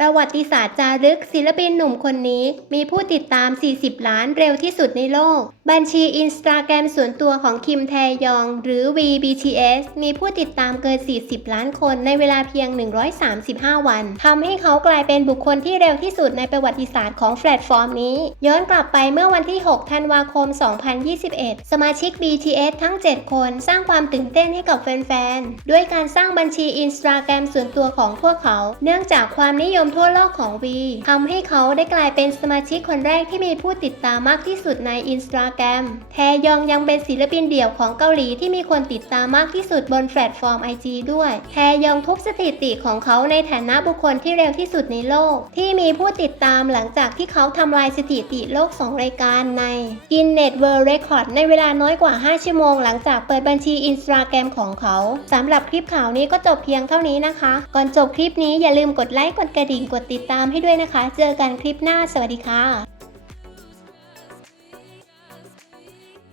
ประวัติศาสตร์จารึกศิลปินหนุ่มคนนี้ มีผู้ติดตาม 40 ล้านเร็วที่สุดในโลก บัญชีอินสตาแกรมส่วนตัวของคิมแทยอง หรือ VBTS มีผู้ติดตามเกิน 40 ล้านคนในเวลาเพียง 135 วันทำให้เขากลายเป็นบุคคลที่เร็วที่สุดในประวัติศาสตร์ของแพลตฟอร์มนี้ ย้อนกลับไปเมื่อวันที่ 6 ธันวาคม 2021 สมาชิก BTS ทั้ง 7 คนสร้างความตื่นเต้นให้กับแฟนๆ ด้วยการสร้างบัญชีอินสตาแกรมส่วนตัวของพวกเขา เนื่องจากความนิยมทั่วโลกของ V ทำให้เขาได้กลายเป็นสมาชิกคนแรกที่มีผู้ติดตามมากที่สุดในอินสตาแกรมแทยองยังเป็นศิลปินเดี่ยวของเกาหลีที่มีคนติดตามมากที่สุดบนแพลตฟอร์ม IG ด้วยแทยองทุบสถิติของเขาในฐานะบุคคลที่เร็วที่สุดในโลก ที่มีผู้ติดตามหลังจากที่เขาทำลายสถิติโลก 2 รายการใน Guinness World Record ในเวลาน้อยกว่า 5 ชั่วโมงหลังจากเปิดบัญชีอินสตาแกรมของเขาสำหรับคลิปข่าวนี้ก็จบเพียงเท่านี้นะคะ ก่อนจบคลิปนี้อย่าลืมกดไลค์กดกระดิ่งดิ่งกดติดตามให้ด้วยนะคะ เจอกันคลิปหน้าสวัสดีค่ะ